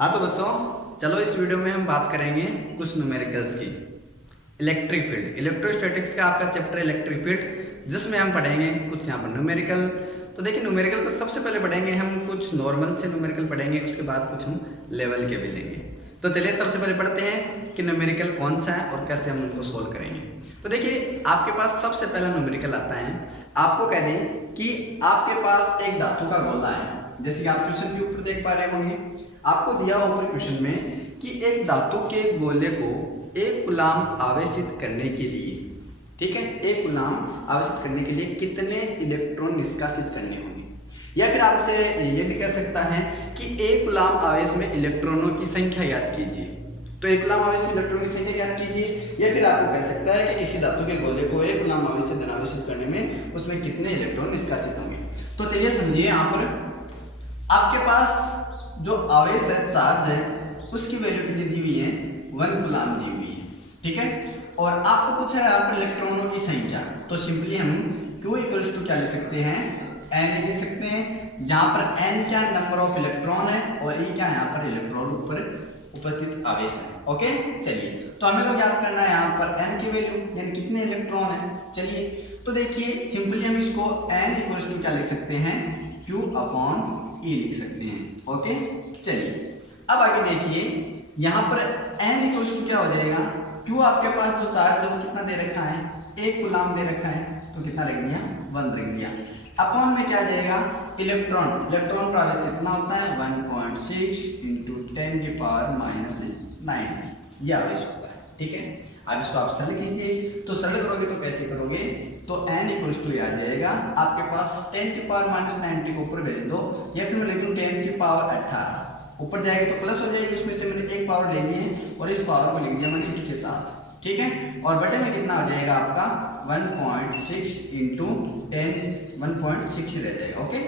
हाँ तो बच्चों, चलो इस वीडियो में हम बात करेंगे कुछ न्यूमेरिकल्स की। इलेक्ट्रिक फील्ड, इलेक्ट्रोस्टैटिक्स का आपका चैप्टर इलेक्ट्रिक फील्ड, जिसमें हम पढ़ेंगे कुछ यहाँ पर न्यूमेरिकल। तो देखिए न्यूमेरिकल को सबसे पहले पढ़ेंगे हम कुछ नॉर्मल से न्यूमेरिकल पढ़ेंगे, उसके बाद कुछ हम लेवल के भी लेंगे। तो चलिए सबसे पहले पढ़ते हैं कि न्यूमेरिकल कौन सा है और कैसे हम उनको सोल्व करेंगे। तो देखिए आपके पास सबसे पहला न्यूमेरिकल आता है, आपको कह दें कि आपके पास एक धातु का गोला है। जैसे कि आप क्वेश्चन के ऊपर देख पा रहे होंगे, आपको दिया ऊपर क्वेश्चन में कि एक धातु के गोले को एक कूलाम आवेशित करने के लिए, ठीक है, एक कूलाम आवेशित करने के लिए कितने इलेक्ट्रॉन निष्कासित करने होंगे। या फिर आपसे ये भी कह सकता है कि एक कूलाम आवेश में इलेक्ट्रॉनों की संख्या ज्ञात कीजिए। तो एक कूलाम आवेश में इलेक्ट्रॉन की संख्या ज्ञात कीजिए। या फिर आपको कह सकता है कि इसी धातु के गोले को एक कूलाम आवेश से धनावेशित करने में उसमें कितने इलेक्ट्रॉन निष्कासित होंगे। तो चलिए समझिए, यहाँ पर आपके पास जो आवेश है, चार्ज है, उसकी वैल्यू कितनी दी हुई है, 1 कूलाम दी हुई है, ठीक है। और आपको पूछा है यहाँ पर इलेक्ट्रॉनों की संख्या, तो सिंपली हम Q इक्वल्स टू क्या लिख सकते हैं, N लिख सकते हैं, जहां पर N क्या नंबर ऑफ इलेक्ट्रॉन है और E क्या यहाँ पर इलेक्ट्रॉन ऊपर उपस्थित आवेश है। ओके, चलिए तो हमें तो ज्ञात करना है यहाँ पर N की वैल्यू, यानी कितने इलेक्ट्रॉन है। चलिए तो देखिए सिंपली हम इसको N इक्वल्स टू क्या लिख सकते हैं, Q अपॉन E लिख सकते हैं। ओके, चलिए अब आगे देखिए, यहाँ पर N इक्वल्स टू क्या हो जाएगा, Q आपके पास जो चार्ज है वो कितना दे रखा है, 1 कूलाम दे रखा है, तो कितना रख दिया, 1 रख दिया। अपॉन में क्या जाएगा, इलेक्ट्रॉन, इलेक्ट्रॉन का आवेश कितना होता है, 1.6 × 10⁻⁹ ये आवेश होता है, ठीक है। अब इसको आप सरल कीजिए, तो सरल करोगे तो कैसे करोगे, तो n इक्वल्स टू आ जाएगा आपके पास 10⁻⁹ को ऊपर भेज दो, या फिर मैं लिख दूं 10⁻18 ऊपर जाएगी तो प्लस हो जाएगी, उसमें से मैंने एक पावर ले ली है और इस पावर को लिख दिया मैंने इसके साथ, ठीक है। और बटे में कितना हो जाएगा आपका 1.6 × 10 1.6 रह जाएगा। ओके,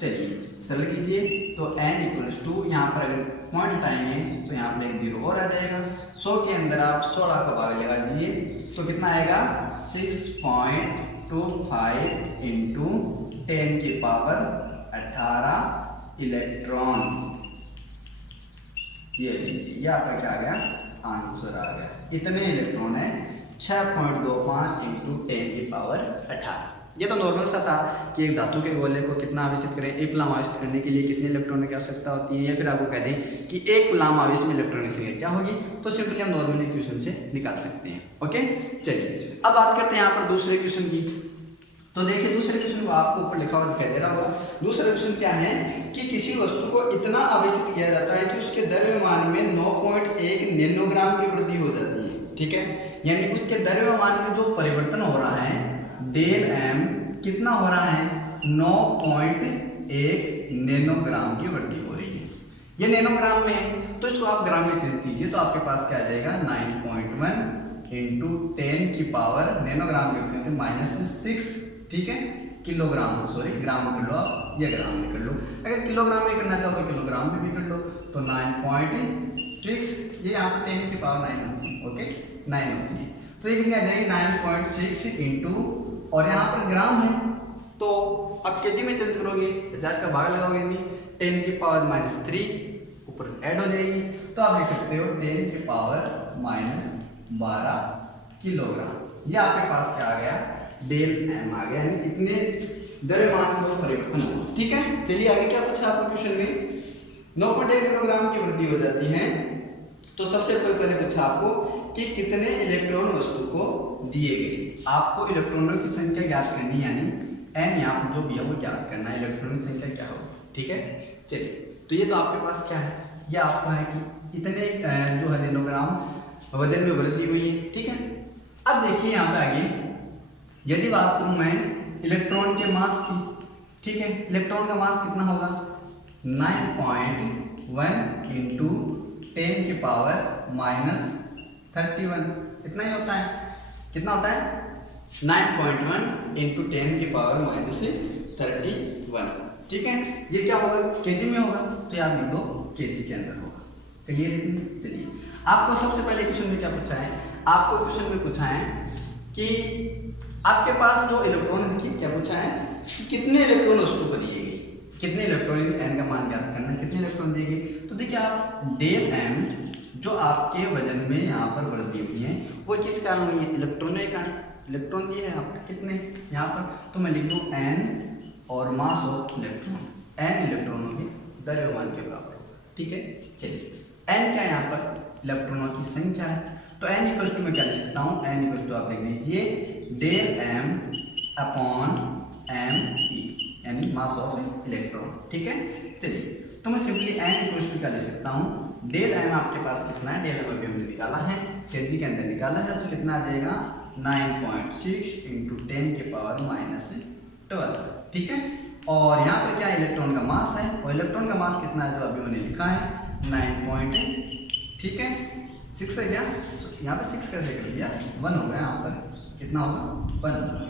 चलिए सरल कीजिए, तो n इक्वल्स टू यहाँ पर अगर पॉइंट हटाएंगे तो यहाँ पर एक 0 और आ जाएगा। 100 के अंदर आप 16 का भाग लगा दीजिए तो कितना आएगा, 6.25 × 10⁻18 इलेक्ट्रॉन। ये लीजिए, ये आपका क्या आ गया, आंसर आ गया। इतने इलेक्ट्रॉन है 6.25 × 10⁻18। ये तो नॉर्मल सा था कि एक धातु के गोले को कितना आवेशित करें, एक कूलाम आवेशित करने के लिए कितने इलेक्ट्रॉन की आवश्यकता होती है। या फिर आपको कह दें कि एक कूलाम आवेश में इलेक्ट्रॉन की संख्या क्या होगी, तो सिंपली हम नॉर्मली क्वेश्चन से निकाल सकते हैं। ओके, चलिए अब बात करते हैं यहाँ पर दूसरे क्वेश्चन की। तो देखिए दूसरे क्वेश्चन को आपको ऊपर लिखा हुआ दिखाई दे रहा होगा। दूसरा क्वेश्चन क्या है कि किसी वस्तु को इतना आवेशित किया जाता है कि उसके द्रव्यमान में 9.1 नैनोग्राम की वृद्धि हो जाती है, ठीक है। यानी उसके द्रव्यमान में जो परिवर्तन हो रहा है डेल m कितना हो रहा है, 9.1 नैनोग्राम की वृद्धि हो रही है। ये नैनोग्राम में है, तो इसको आप ग्राम में चेंज कीजिए तो आपके पास क्या आ जाएगा, 9.1 × 10⁻, नैनोग्राम के होते हैं -6, ठीक है, किलोग्राम, सॉरी ग्राम कर लो आप, ये ग्राम में कर लो। अगर किलोग्राम में करना चाहो तो किलोग्राम में भी कर लो। तो 9.6, ये यहाँ पर 10⁻9 होती है, ओके 9 होती है, तो ये कितनी आ जाएगी 9.6 × और यहाँ पर ग्राम है तो आप केजी में चेंज करोगे, 1000 का भाग लगाओगे नहीं, 10⁻³ ऊपर ऐड हो जाएगी, तो आप देख सकते हो 10⁻12 किलोग्राम। ये आपके पास क्या आ गया, डेल m आ गया, यानी इतने द्रव्यमान में परिवर्तन हो, ठीक है। चलिए आगे क्या पूछा आपको क्वेश्चन में, 9.1 किलोग्राम की वृद्धि हो जाती है, तो सबसे पहले पूछा आपको कि कितने इलेक्ट्रॉन वस्तु को दिए गए। आपको इलेक्ट्रॉनों की संख्या ज्ञात करनी, यानी n यहाँ पर जो भी है वो ज्ञात करना है, इलेक्ट्रॉन की संख्या क्या होगी, ठीक है। चलिए तो ये तो आपके पास क्या है, ये आपका है कि इतने जो है नैनोग्राम वजन में वृद्धि हुई है, ठीक है। अब देखिए यहाँ पे आगे, यदि बात करूं मैं इलेक्ट्रॉन के मास की, ठीक है, इलेक्ट्रॉन का मास कितना होगा, 9.1 × 10⁻31, इतना ही होता है, कितना होता है 9.1 × 10⁻31, ठीक है। ये क्या होगा, केजी में होगा, तो यार लिख दो केजी के अंदर होगा। चलिए आपको सबसे पहले क्वेश्चन में क्या पूछा है, आपको क्वेश्चन में पूछा है कि आपके पास जो इलेक्ट्रॉन, देखिए क्या पूछा है कि कितने इलेक्ट्रॉन वस्तु को दिए गए, कितने इलेक्ट्रॉन, n का मान ज्ञात करना, कितने इलेक्ट्रॉन दिए गए। तो देखिए आप डेल एम जो आपके वजन में यहाँ पर वृद्धि हुई है वो किस कारण हुई है, इलेक्ट्रॉनों के कारण। इलेक्ट्रॉन दिए हैं आपको कितने यहाँ पर, तो मैं लिख दूँ एन और मास ऑफ इलेक्ट्रॉन, एन इलेक्ट्रॉनों के द्रव्यमान के बराबर, ठीक है। चलिए एन क्या है यहाँ पर, इलेक्ट्रॉनों की संख्या है, तो एन इक्वल्स टू मैं क्या लिख सकता हूँ, एन इक्वल्स टू आप लिख दीजिए del M upon M E, यानी मास ऑफ इलेक्ट्रॉन, ठीक है। चलिए तो मैं सिंपली एन इक्वल्स टू क्या लिख सकता हूँ, डेल एम आपके पास कितना है, डेल एम अभी हमने निकाला है, केजी के अंदर निकाला है, तो कितना आ जाएगा 9.6 इंटू 10 के पावर -12, ठीक है। और यहाँ पर क्या इलेक्ट्रॉन का मास है, और इलेक्ट्रॉन का मास कितना है जो अभी मैंने लिखा है 9.8, ठीक है। 6 है क्या, यहाँ पर 6 कैसे कर दिया, 1 हो गया, यहाँ पर कितना होगा 1 होगा,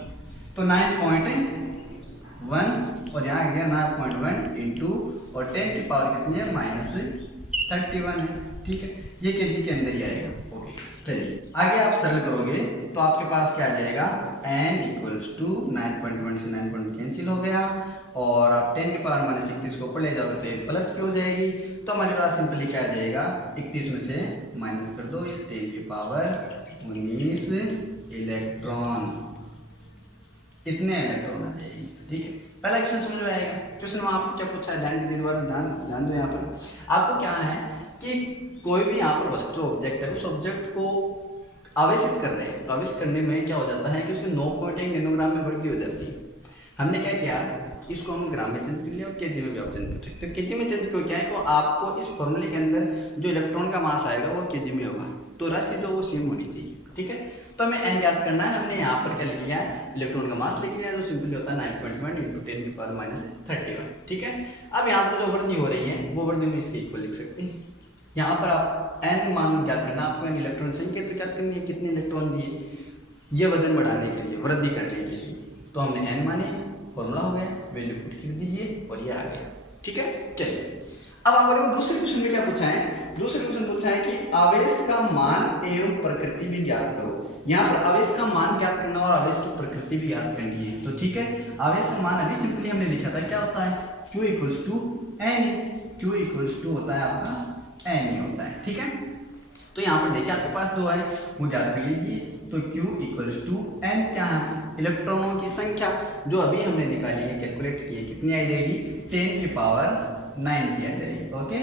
तो 9.1 और यहाँ गया 9.1 इंटू और 10 की पावर कितनी है -31 है, ठीक है। ये केजी के अंदर ही आएगा, ओके। चलिए आगे आप सरल करोगे तो आपके पास क्या आ जाएगा, n इक्वल्स टू 9.1 से 9.1 कैंसिल हो गया, और आप 10 की पावर -31 को ऊपर ले जाओगे तो ये प्लस की हो जाएगी, तो हमारे पास सिंपली क्या आ जाएगा, 31 में से माइनस कर दो, ये 10 की पावर 19 इलेक्ट्रॉन, इतने इलेक्ट्रॉन आ जाएगी, ठीक है। पहला क्वेश्चन समझ में आएगा। क्वेश्चन में आपको क्या पूछा है, ध्यान दो यहाँ पर आपको क्या है कि कोई भी यहाँ पर वस्तु ऑब्जेक्ट है, उस ऑब्जेक्ट को आवेशित कर रहे हैं, तो आवेशित करने में क्या हो जाता है कि उसमें 9.1 नैनोग्राम में वृद्धि हो जाती है। हमने क्या किया, इसको हम ग्राम में चेंज कर लिया और केजी में भी आप चेंज कर सकते हो। केजी में चेंज क्यों किया है, तो आपको इस फॉर्मूले के अंदर जो इलेक्ट्रॉन का मास आएगा वो केजी में होगा, तो राशि जो वो सेम होनी चाहिए, ठीक है। तो हमें एन याद करना है, हमने यहाँ पर क्या लिख लिया है, इलेक्ट्रॉन का मास लिख लिया है, तो सिंपली होता है 9.1 इंटू 10 की पावर -31, ठीक है। अब यहाँ पर जो वृद्धि हो रही है वो वृद्धि में इसके इक्वल लिख सकते हैं। यहाँ पर आप एन मान ज्ञात करना, आपको एन इलेक्ट्रॉन संख्या तो ज्ञात करनी है, कितने इलेक्ट्रॉन दिए ये वजन बढ़ाने के लिए, वृद्धि करने के लिए, तो हमने एन माने, फॉर्मूला हो गया, वैल्यू पुट कर दीजिए और ये आ गया, ठीक है। चलिए अब आप देखो दूसरे क्वेश्चन में क्या पूछा है, दूसरे क्वेश्चन पूछा है कि आवेश का मान एवं प्रकृति भी ज्ञात करो। यहाँ पर आवेश का मान ज्ञात करना और आवेश की प्रकृति भी ज्ञात करनी है, तो ठीक है। आवेश का मान अभी सिंपली हमने लिखा था, क्या होता है, Q equals to N, Q equals to होता है आपका एन ही होता है, ठीक है। तो यहाँ पर देखिए आपके पास जो है वो ज्ञात कर लीजिए, तो Q इक्वल्स टू एन क्या है, इलेक्ट्रॉनों की संख्या जो अभी हमने निकाली है, कैलकुलेट की है, कितनी आ जाएगी 10 की पावर 9 की आ जाएगी, ओके,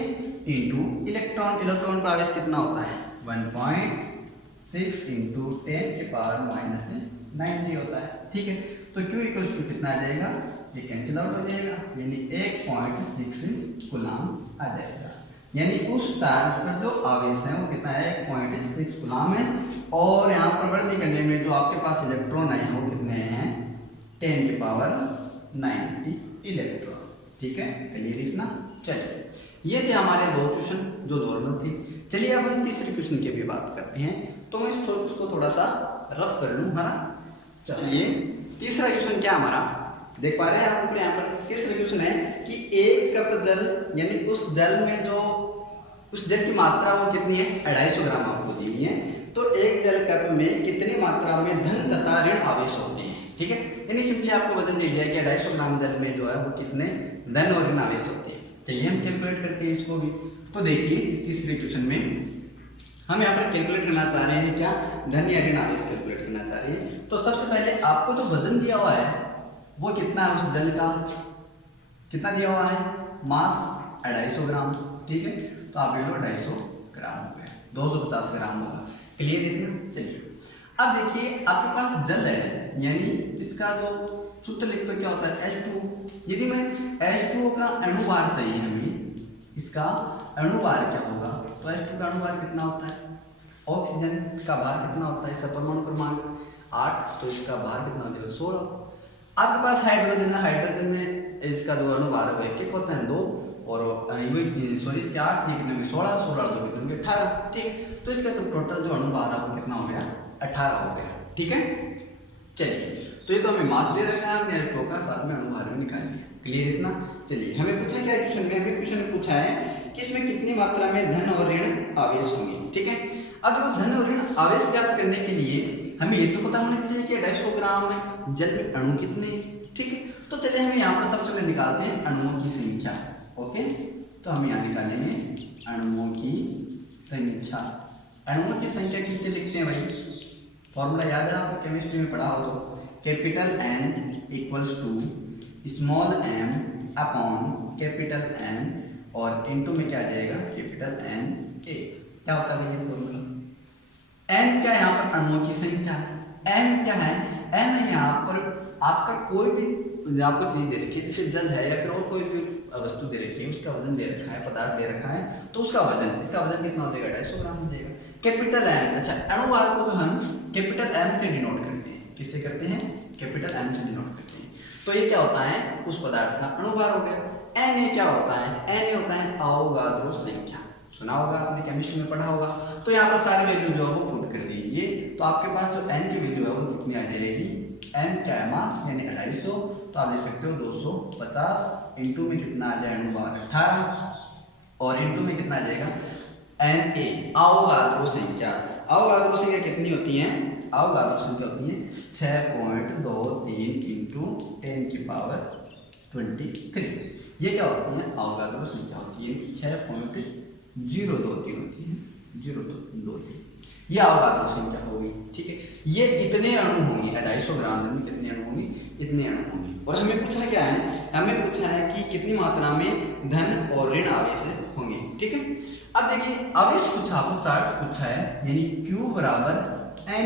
इंटू इलेक्ट्रॉन, इलेक्ट्रॉन का आवेश कितना होता है 1.6 इंटू 10 के पावर -90 होता है, ठीक है। तो Q इक्वल्स टू कितना आ जाएगा, ये कैंसिल आउट हो जाएगा, यानी 1.6 कूलाम आ जाएगा, यानी उस चार्ज पर जो आवेश है वो कितना है 1.6 कूलाम है, और यहाँ पर वृद्धि करने में जो आपके पास इलेक्ट्रॉन आए हैं वो कितने हैं 10 की पावर 90 इलेक्ट्रॉन, ठीक है। चलिए लिखना, चलिए ये थे हमारे दो क्वेश्चन जो नॉर्मल थे। चलिए अब हम तीसरे क्वेश्चन की भी बात करते हैं, तो मैं इसको थोड़ा सा रफ कर लूँ, है ना। चलिए तीसरा क्वेश्चन क्या हमारा देख पा रहे हैं आप यहाँ पर, तीसरा क्वेश्चन है कि एक कप जल, यानी उस जल में जो उस जल की मात्रा वो कितनी है 250 ग्राम आपको दी हुई है, तो एक जल कप में कितनी मात्रा में धन तथा ऋण आवेश होते हैं, ठीक है। यानी सिंपली आपको वजन दिया है कि 250 ग्राम जल में जो है वो कितने धन और ऋण आवेश होते हैं। चलिए हम कैलकुलेट करते हैं इसको भी। तो देखिए तीसरे क्वेश्चन में हम यहाँ पर कैलकुलेट करना चाह रहे हैं क्या, धन या ऋण आवेश कैलकुलेट करना चाह रहे हैं। तो सबसे पहले आपको जो वजन दिया हुआ है वो कितना है, उस जल का कितना दिया हुआ है, मास 250 ग्राम, ठीक है। तो आप ले लो 250 ग्राम हो गया, 250 ग्राम होगा, क्लियर इतना। चलिए अब देखिए आपके पास जल है, यानी इसका जो सूत्र लिख तो क्या होता है H2। यदि मैं H2O का अणुभार चाहिए हमें, इसका अणुभार क्या होगा, तो H2 का अणुभार कितना होता है, ऑक्सीजन का भार कितना होता है, इसका परमाणु क्रमांक 8, तो इसका भार कितना हो जाएगा 16। आपके पास हाइड्रोजन है, हाइड्रोजन में इसका जो अणुभार है एक होता है 2, और सॉरी इसके 8 कितने 16, 16 2 कितने 18, ठीक है। तो इसका तो टोटल जो अणुभार है वो कितना हो गया 18 हो गया, ठीक है। चलिए तो ये तो हमें मास दे रखा है, हमने H2O का साथ में अणुभार भी निकाल लिया, क्लियर इतना। चलिए हमें पूछा क्या क्वेश्चन में, हमें क्वेश्चन में पूछा है कि इसमें कितनी मात्रा में धन और ऋण आवेश होंगे, ठीक है। अब जो धन और ऋण आवेश ज्ञात करने के लिए हमें ये तो पता होना चाहिए कि 250 ग्राम जल में अणु कितने, ठीक है। तो चलिए हम यहाँ पर सबसे पहले निकालते हैं अणुओं की संख्या, ओके। तो हम यहाँ निकालेंगे संख्या, अणुओं की संख्या किससे लिखते हैं भाई? फॉर्मूला याद है आपको, केमिस्ट्री में पढ़ा हो तो, capital N equals to small m upon capital N और इनटू में क्या आ जाएगा? कैपिटल N के। क्या होता है ये फॉर्मूला? n क्या है यहाँ पर? अणुओं की संख्या। n क्या है? n है यहाँ पर आपका कोई भी आपको चीज दे रखी है, जैसे जल है या फिर और कोई भी वस्तु दे रखी है, उसका वजन दे रखा है, पदार्थ दे रखा है, तो उसका वजन, इसका वजन कितना हो जाएगा? 250 ग्राम हो जाएगा। कैपिटल M, अच्छा अणुभार को जो हम कैपिटल M से डिनोट करते हैं, किससे करते हैं? कैपिटल M से डिनोट करते हैं। तो ये क्या होता है? उस पदार्थ का अणुभार हो गया। Na क्या होता है? Na होता है अवोगाद्रो संख्या, सुना होगा आपने, केमिस्ट्री में पढ़ा होगा। तो यहाँ पर सारी वैल्यू जो है वो पुट कर दीजिए, तो आपके पास जो n की वैल्यू है वो कितनी आ जाएगी? n क्या है? मास यानी 250, तो आप लिख सकते हो 250 इंटू में कितना आ जाए? अणुभार 18 और इंटू में कितना आ जाएगा? Na अवोगाद्रो संख्या। अवोगाद्रो संख्या कितनी होती है? अवोगाद्रो संख्या होती है 6.23 इंटू 10 की पावर 23। ये क्या होती है? अवोगाद्रो संख्या होती है 6.023 होती है, 023। ये अवोगाद्रो संख्या होगी, ठीक है। ये इतने अणु होंगे 250 ग्राम में, कितने अणु होंगे? इतने अणु होंगे। और हमें पूछना क्या है? हमें पूछना है कि कितनी मात्रा में धन और ऋण आवेश होंगे, ठीक है। अब देखिए आवेश कुछ आपको चार्ज पूछा है, यानी Q बराबर Ne,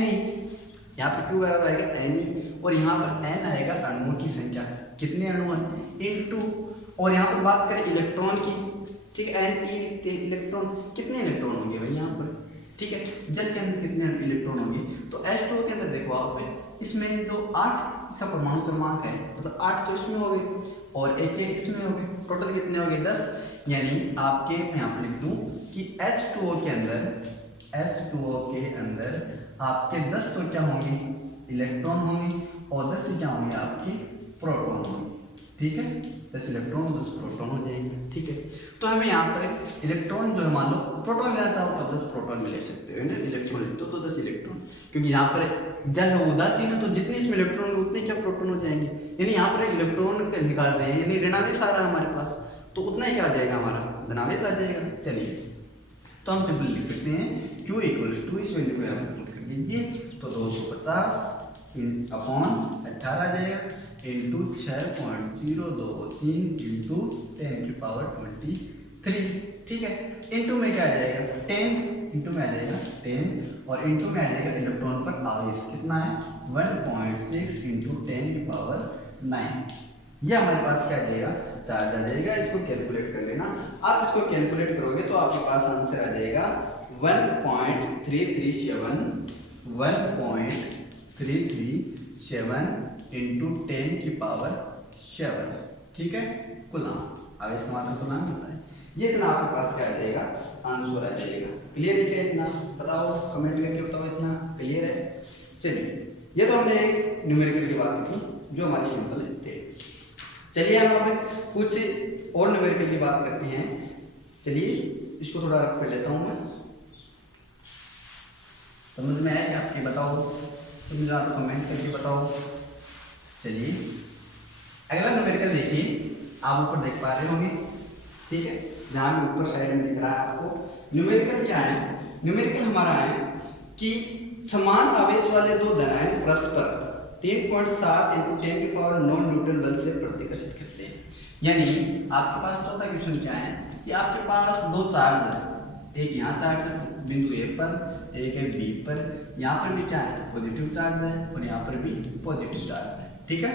यहाँ पर Q बराबर आएगा Ne और यहाँ पर N आएगा अणुओं की संख्या, कितने अणु हैं? इनटू, और यहाँ पर बात करें इलेक्ट्रॉन की, ठीक है, Ne लिखते हैं, इलेक्ट्रॉन कितने इलेक्ट्रॉन होंगे भाई यहाँ पर, ठीक है। जल के अंदर कितने इलेक्ट्रॉन होंगे? तो H2O के अंदर देखो आप, इसमें जो 8 इसका परमाणु क्रमांक है, मतलब 8 तो इसमें हो गए और एक इसमें हो गए, टोटल कितने हो गए? 10। यानी आपके यहाँ पर लिख दूं कि H2O के अंदर आपके 10 तो क्या होंगे? इलेक्ट्रॉन होंगे और 10 से क्या होंगे? आपके प्रोटॉन होंगे, ठीक है। 10 इलेक्ट्रॉन 10 प्रोटॉन हो जाएंगे, ठीक है। तो हमें यहाँ पर इलेक्ट्रॉन जो है, मान लो प्रोटॉन लेता हो तो 10 प्रोटॉन में ले सकते हो ना, इलेक्ट्रॉन लेते हो तो 10 इलेक्ट्रॉन, क्योंकि यहाँ पर जल है उदासीन है, तो जितने इसमें इलेक्ट्रॉन होंगे उतने क्या प्रोटॉन हो जाएंगे। यानी यहाँ पर इलेक्ट्रॉन निकाल रहे हैं, यानी ऋणावेश आ रहा है हमारे पास, तो उतना ही क्या आ जाएगा? हमारा धनावेश आ जाएगा। चलिए तो हम सिंपल लिख सकते हैं Q इक्वल्स टू, इस वैल्यू को यहाँ पर पुट कर दीजिए, तो 250 अपॉन 18 आ जाएगा इंटू 6.023 इंटू 10 की पावर 23, ठीक है। इंटू में क्या आ जाएगा? 10, इंटू में आ जाएगा 10 और इंटू में आ जाएगा इलेक्ट्रॉन पर आवेश, कितना है? 1.6 इंटू 10 की पावर 9। यह हमारे पास क्या आ जाएगा? चार्ज आ जाएगा। इसको कैलकुलेट कर लेना, आप इसको कैलकुलेट करोगे तो आपके पास आंसर आ जाएगा 1.337 इंटू 10 की पावर 7, ठीक है। कूलम, आवेश का मात्रा कूलम होता है। ये इतना आपके पास क्या आ जाएगा? आंसर आ जाएगा। क्लियर है क्या? इतना बताओ, कमेंट करके बताओ इतना क्लियर है। चलिए ये तो हमने न्यूमेरिकल की बात की जो हमारी सिंपल थे। चलिए हम अब कुछ और न्यूमेरिकल की बात करते हैं। चलिए इसको थोड़ा रख कर लेता हूँ मैं, समझ में आया क्या आपके? बताओ, समझ रहा तो कमेंट करके बताओ। चलिए अगला न्यूमेरिकल देखिए, आप ऊपर देख पा रहे होंगे, ठीक है, जहाँ भी ऊपर साइड में दिख रहा है आपको। न्यूमेरिकल क्या है? न्यूमेरिकल हमारा है कि समान आवेश वाले दो धनायन परस्पर 3.7 इंटू 10 की पावर 9 न्यूटन बल से प्रतिकर्षित करते हैं। यानी आपके पास चौथा क्वेश्चन क्या है कि आपके पास दो चार्ज है, एक यहाँ चार्ज है बिंदु ए पर, एक है बी पर, यहाँ पर भी क्या है? पॉजिटिव चार्ज है और यहाँ पर भी पॉजिटिव चार्ज है, ठीक है।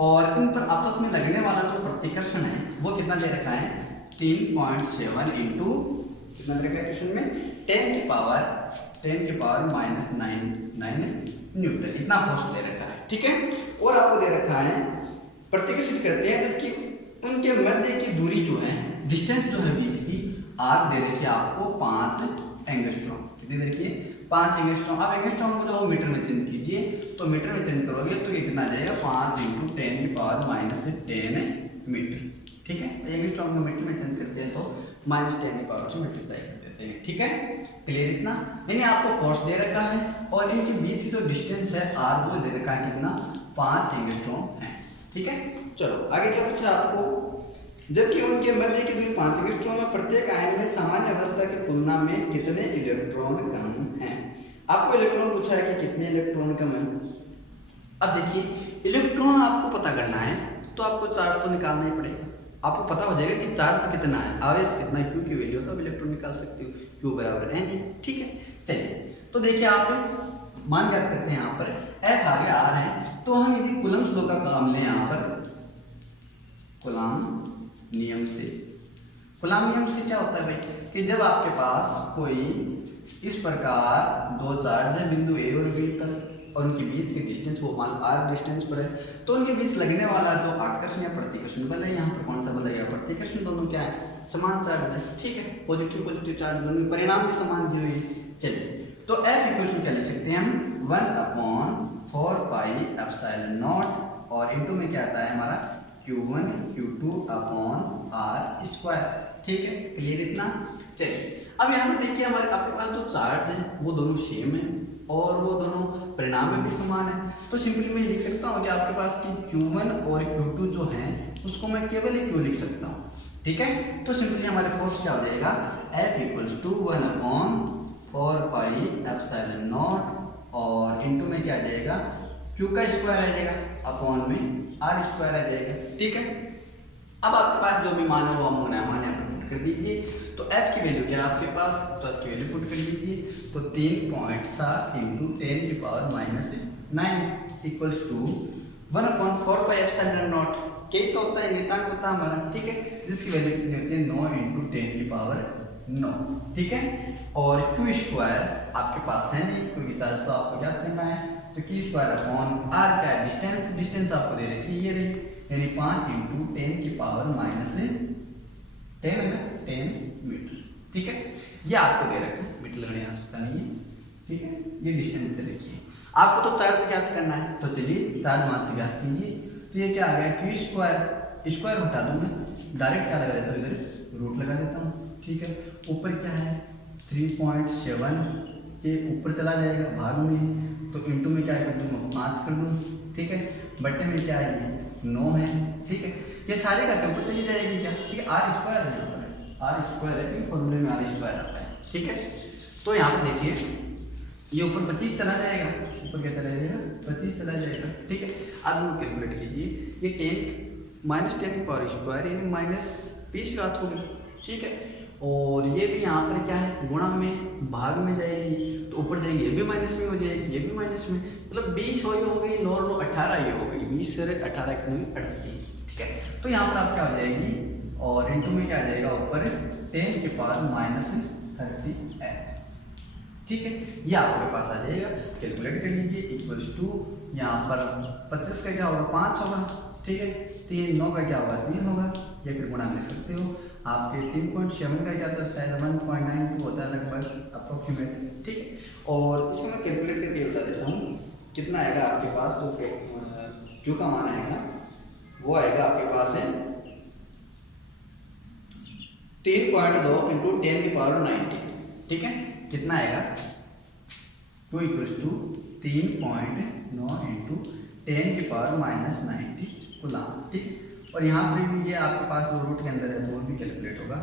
और इन पर आपस में लगने वाला जो प्रतिकर्षण है वो कितना दे रखा है? 3.7 इंटू कितना दे रखा है क्वेश्चन में? 10 की पावर -9 न्यूटन, इतना फोर्स दे रखा है, ठीक है। और आपको दे रखा है प्रतिकर्षित करते हैं जबकि उनके मध्य की दूरी जो है, डिस्टेंस जो है बीच की, आर दे रखी है आपको 5 एंगस्ट्रॉम। कितनी दे रखी है? 5 एंगस्ट्रॉम। आप एंगस्ट्रॉम को जो मीटर में चेंज कीजिए, तो मीटर में चेंज करोगे तो कितना आ जाएगा? 5 इंटू 10 की पावर -10 मीटर, ठीक है। एंगस्ट्रॉम को मीटर में चेंज करते हैं तो -10 की पावर से मल्टीप्लाई कर देते हैं, ठीक है। क्लियर इतना? यानी आपको फोर्स दे रखा है और इनके बीच की जो डिस्टेंस है आर वो दे रखा है कितना? 5 एंगस्ट्रॉम है, ठीक है। चलो आगे क्या पूछा आपको जबकि उनके मध्य की दूरी 5 एंगस्ट्रॉम है। प्रत्येक आयन में सामान्य अवस्था की तुलना में कितने इलेक्ट्रॉन कम हैं? आपको इलेक्ट्रॉन पूछा है कि कितने इलेक्ट्रॉन कम है। अब देखिए इलेक्ट्रॉन आपको पता करना है तो आपको चार्ज तो निकालना ही पड़ेगा। आपको पता हो जाएगा कि चार्ज कितना है, आवेश कितना है, क्यू की वैल्यू तो आप इलेक्ट्रॉन निकाल सकते हो, क्यू बराबर एन। ठीक है, चलिए तो देखिए आप मान ज्ञात करते हैं यहाँ पर एफ आगे आर है, तो हम यदि कूलम्ब लॉ का काम लें यहाँ पर कूलम्ब नियम से, कूलम्ब नियम से क्या होता है भाई कि जब आपके पास कोई इस प्रकार दो चार्ज है बिंदु ए और बी पर और उनके बीच की डिस्टेंस वो मान आर डिस्टेंस पर है, तो उनके बीच लगने वाला जो आकर्षण या प्रतिकर्षण बल है, यहाँ पर कौन सा बल है या प्रतिकर्षण, दोनों क्या है समान चार्ज है। ठीक है, पॉजिटिव चार्ज दोनों परिणाम भी समान दिए हुए हैं। चलिए तो F इक्वल टू क्या लिख सकते हैं हम 1/4 पाई एप्सिलॉन नॉट और इनटू में क्या आता है हमारा Q1 Q2 upon R square. ठीक है, क्लियर इतना। चलिए अब यहाँ पर देखिए हमारे आपके पास जो चार्ज है वो दोनों सेम है और वो दोनों परिणाम में भी समान है, तो सिंपली मैं लिख सकता हूँ कि आपके पास की Q1 और Q2 जो है उसको मैं केवल एक Q लिख सकता हूँ। ठीक है, तो सिंपली हमारे फोर्स क्या हो जाएगा F equals to 1/4 pi epsilon naught और इनटू में क्या आ जाएगा Q का स्क्वायर आ जाएगा अपॉन में R स्क्वायर आ जाएगा। ठीक है, अब आपके पास जो भी मान है वो हम यहाँ पर पुट कर दीजिए, तो F की वैल्यू क्या है आपके पास, तो F की वैल्यू पुट कर दीजिए, तो 3.7 इंटू 10 की power -9 equals to 1/4 pi epsilon naught, के तो होता है नियतांक होता है हमारा। ठीक है, जिसकी वैल्यू कितनी होती है 9 इंटू 10 की पावर 9। ठीक है, और Q स्क्वायर आपके पास है नहीं क्योंकि चार्ज तो आपको ज्ञात करना है, तो Q स्क्वायर अपॉन R क्या है डिस्टेंस आपको दे रखी है ये रही, यानी 5 इंटू 10 की पावर -10 मीटर। ठीक है, ये आपको दे रखा है, मीटर लगने आवश्यकता नहीं है। ठीक है, ये डिस्टेंस दे रखी है, आपको तो चार्ज ज्ञात करना है, तो चलिए चार्ज मान से ज्ञात कीजिए। तो ये क्या आ गया Q स्क्वायर हटा दूं मैं, डायरेक्ट क्या लगा देता हूँ इधर रूट लगा देता हूँ। ठीक है, ऊपर क्या है 3.7 के ऊपर चला जाएगा भाग में, तो इंटू में क्या कर दूँ 5 कर दूँ। ठीक है, बट्टे में क्या है 9 है। ठीक है, ये सारे का ऊपर चली जाएगी क्या, ठीक है R स्क्वायर है, R स्क्वायर है क्योंकि फॉर्मूले में R स्क्वायर आता है। ठीक है, तो यहाँ पर देखिए ये ऊपर 25 चला जाएगा, ऊपर क्या चला जाएगा 25 चला जाएगा। ठीक है, अब लोग कैलकुलेट कीजिए, ये 10 की पावर स्क्वायर यानी -20 घात होगी। ठीक है, और ये भी यहाँ पर क्या है गुणा में भाग में जाएगी, तो ऊपर जाएगी ये भी माइनस में हो जाएगी, ये भी माइनस में, मतलब 20 हो गई 9 9 18 ये हो गई, 20 से 18 कितनी 38। ठीक है, तो यहाँ पर आप क्या हो जाएगी और इंटू में क्या आ जाएगा ऊपर 10 की पावर -30 है। ठीक है, ये आपके पास आ जाएगा, कैलकुलेट कर लीजिए इक्वल्स टू यहाँ पर 25 का क्या होगा 5 होगा। ठीक है, 3 9 का क्या होगा 3 होगा, या फिर गुणा लिख सकते हो आपके 3.7 का क्या होता है 1.92 होता है लगभग अप्रोक्सीमेट। ठीक है, और इसको मैं कैलकुलेट करके बता देता हूँ कितना आएगा आपके पास, तो Q का मान आएगा वो आएगा आपके पास है 3.2 इंटू 10 की पावर 90। ठीक है, कितना आएगा Q इक्वल्स टू 3.9 इंटू 10 की पावर -90 कूलम्ब। ठीक, और यहाँ पर भी ये आपके पास जो रूट के अंदर है वो भी कैलकुलेट होगा,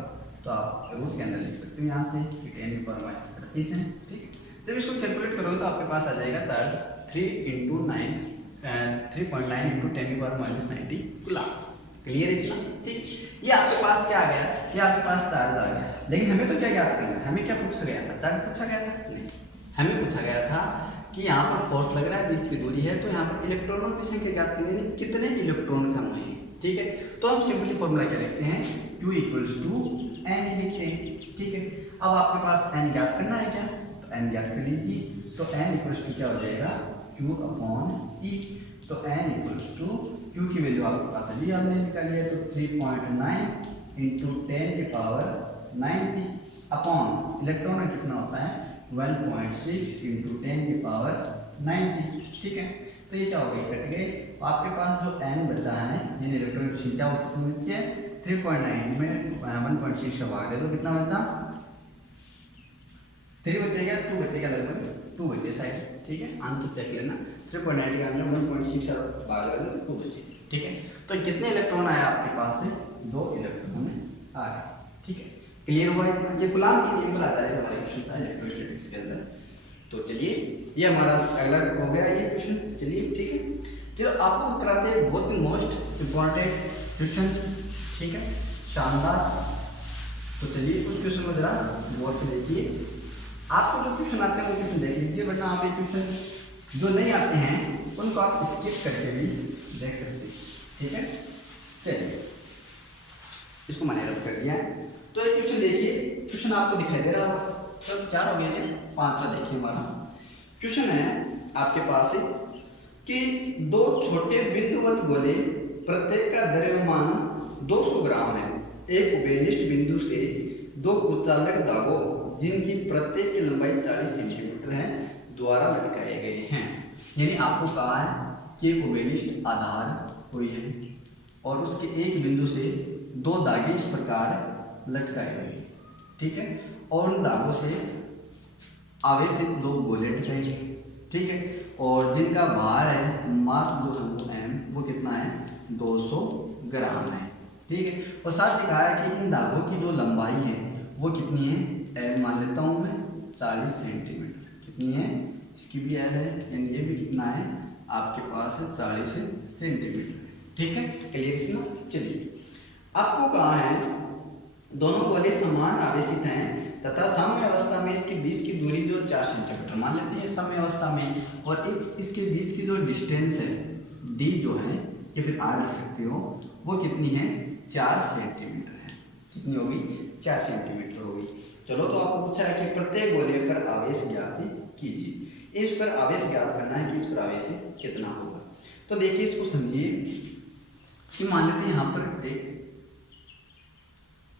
तो आप रूट के अंदर लिख सकते हो यहाँ से 10 की पावर -38 है। ठीक, जब इसको कैलकुलेट करोगे तो आपके पास आ जाएगा चार्ज 3.9 इंटू 10 की पावर -90 कूलम्ब। क्लियर है इतना। ठीक, ये आपके पास क्या आ गया, ये आपके पास चार्ज आ गया, लेकिन हमें तो क्या ज्ञात करना है, हमें क्या पूछा गया था, चार्ज पूछा गया था नहीं, हमें पूछा गया था कि यहाँ पर फोर्स लग रहा है बीच की दूरी है, तो यहाँ पर इलेक्ट्रॉनों की संख्या ज्ञात करनी है, कितने इलेक्ट्रॉन कम हुए। ठीक है, तो हम सिंपली फॉर्मूला क्या लिखते हैं Q इक्वल्स टू n लिखते हैं। ठीक है, अब आपके पास n ज्ञात करना है क्या, तो n ज्ञात कर लीजिए, तो n इक्वल्स टू क्या हो जाएगा Q अपॉन E, तो n इक्वल्स टू Q की वैल्यू आपके पास अभी हमने निकाली है, तो 3.9 इंटू 10 की पावर 90 अपॉन इलेक्ट्रॉन का कितना होता है 1.6 इंटू 10 की पावर 90। ठीक है, तो ये क्या हो गई कट गए, आपके पास जो n बचा है यानी इलेक्ट्रॉन की संख्या नीचे 3.9 में 1.6 का भाग दे तो कितना बचा 3 बचेगा, 2 बचेगा, लगभग 2 बचे साइड। ठीक है, आंसर चेक लेना, 3.9 के अंदर 1.6 भाग लगा दो 2 बचे। ठीक है, तो कितने इलेक्ट्रॉन आया आपके पास है 2 इलेक्ट्रॉन हमें आ गए। ठीक है, क्लियर हुआ? ये कूलम्ब की नियम पर आधारित हमारे क्वेश्चन था इलेक्ट्रोस्टैटिक्स के अंदर। तो चलिए ये हमारा अगला हो गया ये क्वेश्चन। चलिए ठीक है, चलो आपको कराते हैं बहुत ही मोस्ट इम्पॉर्टेंट क्वेश्चन। ठीक है, शानदार। तो चलिए उस क्वेश्चन को जरा गौर से देखिए। आपको जो क्वेश्चन आते हैं वो क्वेश्चन देख लीजिए, वरना आप ये क्वेश्चन जो नहीं आते हैं उनको आप स्किप करके भी देख सकते हैं। ठीक है, चलिए इसको मैंने रद्द कर दिया है। तो एक क्वेश्चन देखिए, क्वेश्चन आपको दिखाई दे रहा होगा। तो 4 हो गए, 5वां देखिए हमारा क्वेश्चन है आपके पास है कि 2 छोटे बिंदुवत गोले प्रत्येक का द्रव्यमान 200 ग्राम है, एक उभयनिष्ठ बिंदु से 2 कुचालक धागों जिनकी प्रत्येक की लंबाई 40 सेंटीमीटर है द्वारा लटकाए गए हैं। यानी आपको कहा है कि एक उभयनिष्ठ आधार कोई है और उसके एक बिंदु से 2 धागे इस प्रकार लटकाए गए। ठीक है, और उन धागों से आवेशित 2 गोले लटकाए गए। ठीक है, और जिनका भार है मास जो है वो m वो कितना है 200 ग्राम है। ठीक है, और साथ ही कहा है कि इन धागों की जो लंबाई है वो कितनी है, l मान लेता हूँ मैं 40 सेंटीमीटर। कितनी है, इसकी भी l है, यानी ये भी कितना है आपके पास है 40 सेंटीमीटर। ठीक है, क्लियर किया? चलिए आपको कहा है दोनों गोले समान आवेशित हैं तथा साम्य अवस्था में इसके बीच की दूरी जो 4 सेंटीमीटर मान लेते हैं साम्य अवस्था में, और इसके बीच की जो डिस्टेंस है d जो है या फिर r लिख सकते हो वो कितनी है 4 सेंटीमीटर है। कितनी होगी 4 सेंटीमीटर होगी। चलो तो आपको पूछा है कि प्रत्येक गोले पर आवेश ज्ञात कीजिए। इस पर आवेश ज्ञात करना है कि इस पर आवेश कितना होगा। तो देखिए इसको समझिए कि मान लेते हैं यहाँ पर एक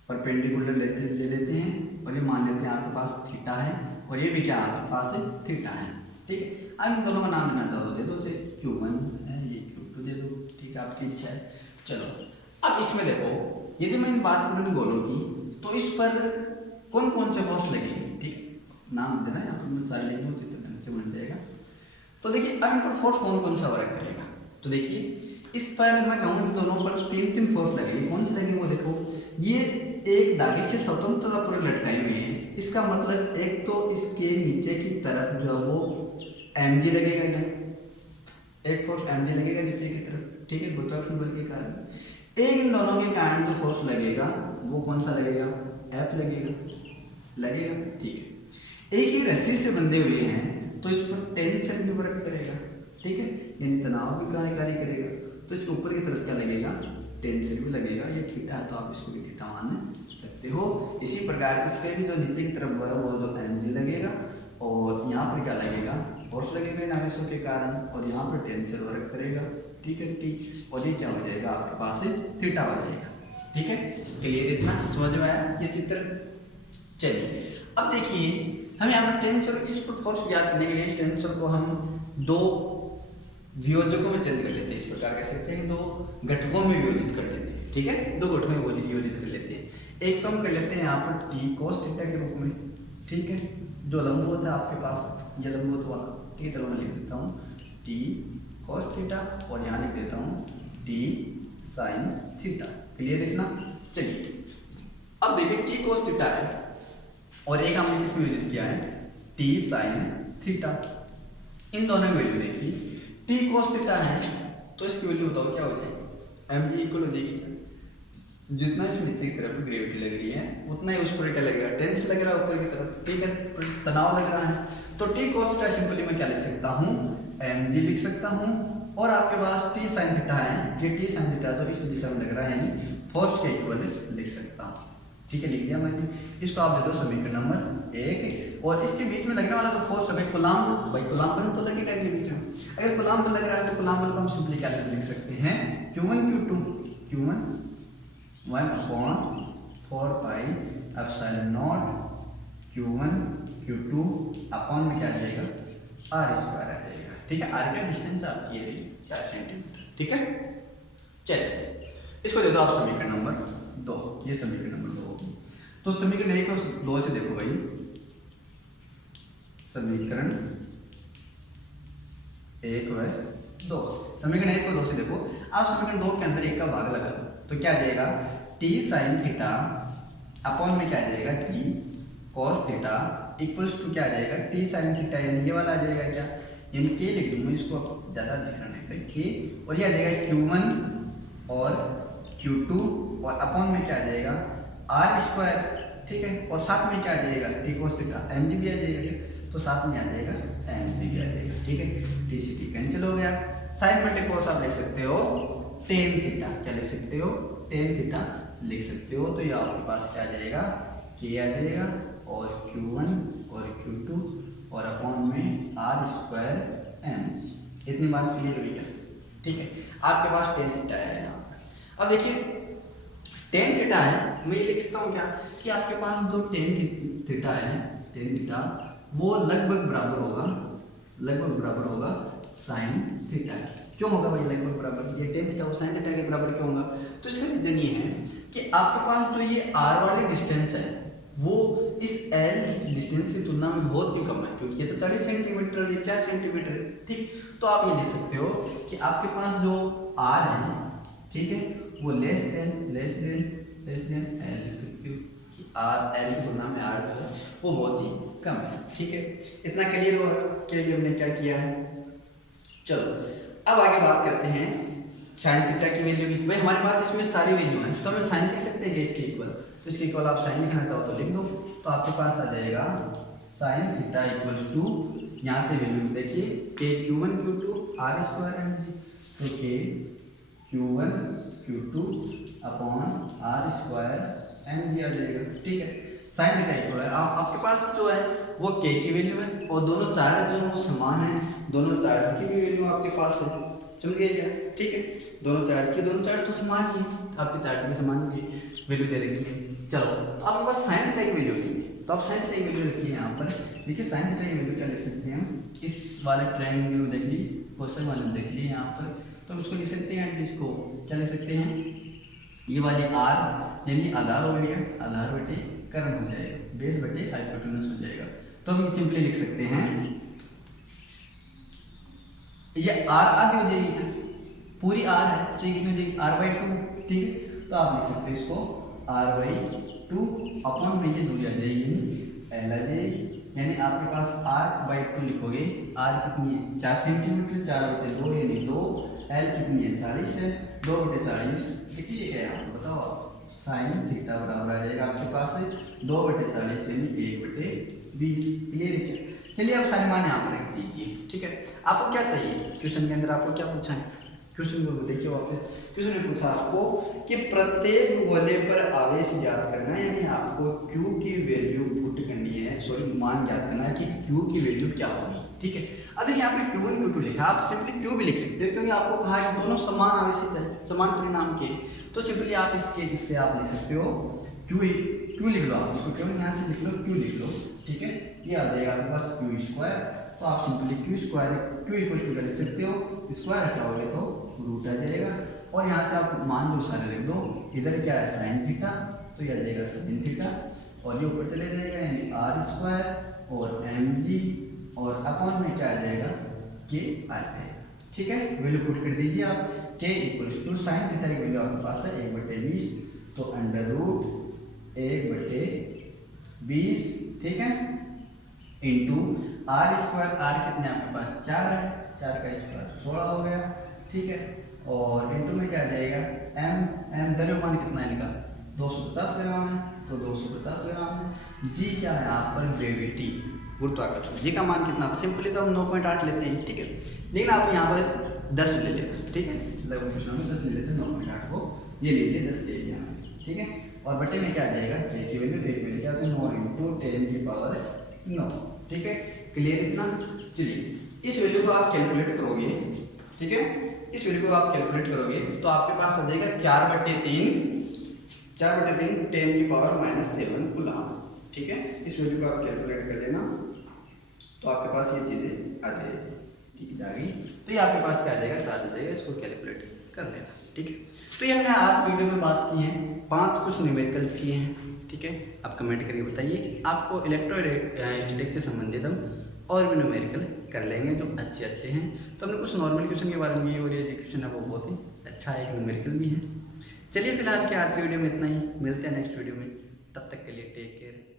परपेंडिकुलर ले लेते हैं और ये मान लेते हैं आपके पास थीटा है और ये भी क्या आपके पास है थीटा है। ठीक है, अब इन दोनों का नाम देना चाहो दे दो, Q1 है ये Q2 दे दो। ठीक है, आपकी इच्छा है। चलो अब इसमें देखो, यदि मैं इन बात करूँ गोलों की तो इस पर कौन कौन से फोर्स लगेंगे। ठीक, नाम देना यहाँ पर सारे लिखूँ से बन जाएगा। तो देखिए अब इन पर फोर्स कौन कौन सा वर्क करेगा। तो देखिए इस पर मैं कहूँ दोनों पर 3 फोर्स लगेंगे। कौन से लगेंगे वो देखो, ये एक धागे से स्वतंत्रता पूरे लटकाए हुए हैं। इसका मतलब एक तो इसके नीचे की तरफ जो है वो mg लगेगा ना, एक फोर्स mg लगेगा नीचे की तरफ। ठीक है, गुरुत्वाकर्षण बल के कारण। एक इन दोनों के कारण जो फोर्स लगेगा वो कौन सा लगेगा, F लगेगा। ठीक है, एक ही रस्सी से बंधे हुए हैं तो इस पर टेंशन भी वर्क करेगा। ठीक है, यानी तनाव भी कार्य करेगा। तो इसके ऊपर की तरफ क्या लगेगा, टेंशन भी लगेगा। ये थीटा है तो आप इसको भी थीटा मान सकते हो। इसी प्रकार इसके भी जो नीचे की तरफ है वो जो mg लगेगा और यहाँ पर क्या लगेगा, फोर्स लगेगा इन आवेशों के कारण, और यहाँ पर टेंशन वर्क करेगा। ठीक है, ठीक, और ये क्या हो जाएगा आपके पास थीटा हो जाएगा। ठीक है, क्लियर? इतना समझ में आया ये चित्र। चलिए अब देखिए हम यहाँ पर टेंशन इस पर फोर्स ज्ञात करने के लिए टेंशन को हम 2 वियोजकों में चेंज कर लेते हैं। इस प्रकार कह सकते हैं 2 घटकों में वियोजित कर देते हैं। ठीक है, 2 घटकों में वियोजित कर लेते हैं। एक तो हम कर लेते हैं यहाँ पर t cos थीटा के रूप में। ठीक है, जो लंबवत है आपके पास ये लंबवत वाला। ठीक है, चलो मैं लिख देता हूँ t cos थीटा और यहाँ लिख देता हूँ t sin थीटा। क्लियर इतना? चलिए अब देखिए t cos थीटा है और एक हमने किसमें वियोजित किया है t sin थीटा। इन दोनों में वैल्यू देखिए, t cos थीटा है तो इसकी वैल्यू बताओ क्या हो जाएगी, mg इक्वल हो जाएगी। जितना इस नीचे की तरफ ग्रेविटी लग रही है उतना ही उस पर क्या लगेगा, टेंस लग रहा है ऊपर की तरफ। ठीक है, तनाव लग रहा है। तो t cos थीटा सिंपली मैं क्या लिख सकता हूँ, mg लिख सकता हूँ। और आपके पास t sin थीटा है, ये t sin थीटा तो इस दिशा में लग रहा है यानी फोर्स के इक्वल लिख सकता हूँ। ठीक है, लिख दिया मैंने। इसको आप दे दो समीकरण नंबर 1 और इसके बीच में लगने वाला तो फोर्स है कूलम्ब। भाई कूलम्ब बल तो लगेगा इसके बीच में। अगर कूलम्ब बल लग रहा है तो कूलम्ब बल को हम सिंपली क्या लिख सकते हैं, Q1 Q1 1/4 pi epsilon not Q1 Q2 upon में क्या आ जाएगा r² आ जाएगा। ठीक है, r का डिस्टेंस आपकी है 4 सेंटीमीटर। ठीक है, चलिए इसको दे दो आप समीकरण नंबर 2। ये समीकरण नंबर 2 होगी। तो समीकरण 1 और 2 से देखो भाई, समीकरण 1 व 2 समीकरण 1 और 2 से देखो। आप समीकरण 2 के अंदर 1 का भाग लगा तो क्या आ जाएगा टी साइन थीटा अपॉन में क्या आ जाएगा T cos theta equals to क्या आ जाएगा टी साइन थीटा, यानी ये वाला आ जाएगा क्या, यानी के लिख लूँ मैं इसको, अब ज़्यादा लिखना नहीं के, और ये आ जाएगा Q1 और Q2 और अपॉन में क्या आ जाएगा आर स्क्वायर, ठीक है, और साथ में क्या आ जाएगा T cos theta M G भी आ जाएगा, तो साथ में आ जाएगा एम जी भी आ जाएगा, ठीक है, टी सी टी कैंसिल हो गया। साइन बटे कॉस आप लिख सकते हो टेन थीटा, क्या लिख सकते हो टेन थीटा लिख सकते हो, तो ये आपके पास क्या आ जाएगा के आ जाएगा और Q1 और Q2 और अपॉन में आर स्क्वायर एम, इतनी बात क्लियर हुई क्या, ठीक है। आपके पास टेन थीटा है यहाँ पर। अब देखिए टेन थीटा है, मैं ये लिख सकता हूँ क्या कि आपके पास जो टेन थीटा है, टेन थीटा वो लगभग बराबर होगा साइन थीटा की। क्यों होगा भाई लगभग बराबर, ये टेन थीटा वो साइन थीटा के बराबर क्यों होगा, तो इसका रीजन ये है कि आपके पास जो ये आर वाली डिस्टेंस है वो इस एल डिस्टेंस की तुलना में बहुत ही कम है, क्योंकि ये तो 40 सेंटीमीटर ये 4 सेंटीमीटर, ठीक। तो आप ये लिख सकते हो कि आपके पास जो आर है, ठीक है, वो लेस देन एल लिख सकते हो कि आर एल की तुलना में आर जो है वो बहुत ही कम है, ठीक है। इतना क्लियर हुआ कि हमने क्या किया है। चलो अब आगे बात करते हैं साइन थीटा की वैल्यू की। भाई हमारे पास इसमें सारी वैल्यू है, तो हम साइन लिख सकते हैं इसके इक्वल, तो इसके इक्वल आप साइन लिखना चाहो तो लिख दो, तो आपके पास आ जाएगा साइन थीटा इक्वल्स टू, यहाँ से वैल्यू देखिए के Q1 Q2 are square M जी, तो K Q1 Q2 upon R square M G आ जाएगा, ठीक है। साइन थीटा इक्वल है आपके पास जो है वो के की वैल्यू है और दोनों चार्ज जो है वो समान है, दोनों चार्ज की भी वैल्यू आपके पास है, समझ गए क्या, ठीक है। दोनों चार्ज तो समान ही आपके चार्ज में समान की वैल्यू दे रखी है। चलो आपके पास साइन थीटा की वैल्यू होती है, तो आप साइन थीटा की वैल्यू रखिए यहाँ पर। देखिए साइन थीटा की वैल्यू क्या लिख सकते हैं हम, इस वाले ट्रायंगल में देख ली, क्वेश्चन वाले में देख लिए यहाँ पर, तो इसको लिख सकते हैं, इसको क्या लिख सकते हैं, ये वाली आर यानी आधार हो गया, आधार बटे कर्म हो जाएगा, बेस बटे हाइपोटेन्यूज हो जाएगा, तो हम सिंपली लिख सकते हैं ये आर आदि हो जाएगी, पूरी आर है तो ये कितनी हो जाएगी r/2, ठीक है। तो आप लिख सकते हैं इसको r/2 अपॉन में ये दूरी आ जाएगी एल आ जाएगी, यानी आपके पास r/2 लिखोगे, r कितनी है 4 सेंटीमीटर, 4/2 यानी 2, l कितनी है 40 है, 2/40 कितनी है आप बताओ, साइन थीटा बराबर आ जाएगा आपके पास 2/40 यानी 1/20, क्लियर है। चलिए आप सारे मान यहाँ पर रख दीजिए, ठीक है। आपको क्या चाहिए क्वेश्चन के अंदर, आपको क्या पूछा है, क्वेश्चन को देखिए वापस, क्वेश्चन ने पूछा आपको कि प्रत्येक गोले पर आवेश ज्ञात करना है, यानी आपको Q की वैल्यू पुट करनी है, सॉरी मान ज्ञात करना है कि Q की वैल्यू क्या होगी, ठीक है। अब देखिए यहाँ पे Q1 Q2 लिखा, आप सिंपली Q भी लिख सकते हो, क्योंकि आपको कहा है दोनों समान आवेशित है, समान परिणाम के, तो सिंपली आप इससे आप लिख सकते हो Q लिख लो, आप इसको केवल यहाँ से लिख लो Q लिख लो, ठीक है। ये आ जाएगा आपके पास Q², तो आप simply Q² Q equal to लिख सकते हो, स्क्वायर हटाओगे तो रूट आ जाएगा, और यहाँ से आप मान जो सारे लिख दो, इधर क्या है साइन थीटा, तो ये आ जाएगा साइन थीटा, और ये ऊपर चले जाएगा यानी r² और mg, और अपॉन में क्या आ जाएगा k आ जाएगा, ठीक है। वैल्यू पुट कर दीजिए आप, k equals to sine theta की वैल्यू आपके पास है 1/20, तो अंडर रूट 1/20, ठीक है, इंटू r², r कितने आपके पास 4 है, 4 का स्क्वायर 16 हो गया, ठीक है, और इंटू में क्या आ जाएगा m द्रव्यमान कितना है इनका 250 ग्राम है, तो 250 ग्राम है। g क्या है यहाँ पर ग्रेविटी, गुरुत्वाकर्षण, g का मान कितना था, सिंपली तो हम 9.8 लेते हैं, ठीक है, लेकिन आप यहाँ पर 10 ले लेते, ठीक है, लगभग क्वेश्चन में 10 ले लेते हैं, 9.8 को ये लीजिए 10 ले लिया, ठीक है, और बटे में क्या आ जाएगा k की वैल्यू, क्या होता है 9 × 10⁻9, ठीक है, क्लियर इतना। चलिए इस वैल्यू को आप कैलकुलेट करोगे, ठीक है, इस वैल्यू को आप कैलकुलेट करोगे तो आपके पास आ जाएगा 4/3 10⁻⁻7 कूलम, ठीक है। इस वैल्यू को आप कैलकुलेट कर लेना, तो आपके पास ये चीजें आ जाएगी, ठीक है, तो ये आपके पास क्या आ जाएगा 4 आ जाएगा, इसको कैलकुलेट कर लेना, ठीक है। तो ये हमने आज वीडियो में बात की है, 5 कुछ न्यूमेरिकल्स किए हैं, ठीक है। आप कमेंट करके बताइए, आपको इलेक्ट्रोस्टैटिक्स से संबंधित हम और भी न्यूमेरिकल कर लेंगे जो अच्छे हैं। तो हमने कुछ नॉर्मल क्वेश्चन के बारे में, और ये क्वेश्चन है वो बहुत ही अच्छा है, न्यूमेरिकल भी है, चलिए फिलहाल के आज की वीडियो में इतना ही, मिलते हैं नेक्स्ट वीडियो में, तब तक के लिए टेक केयर।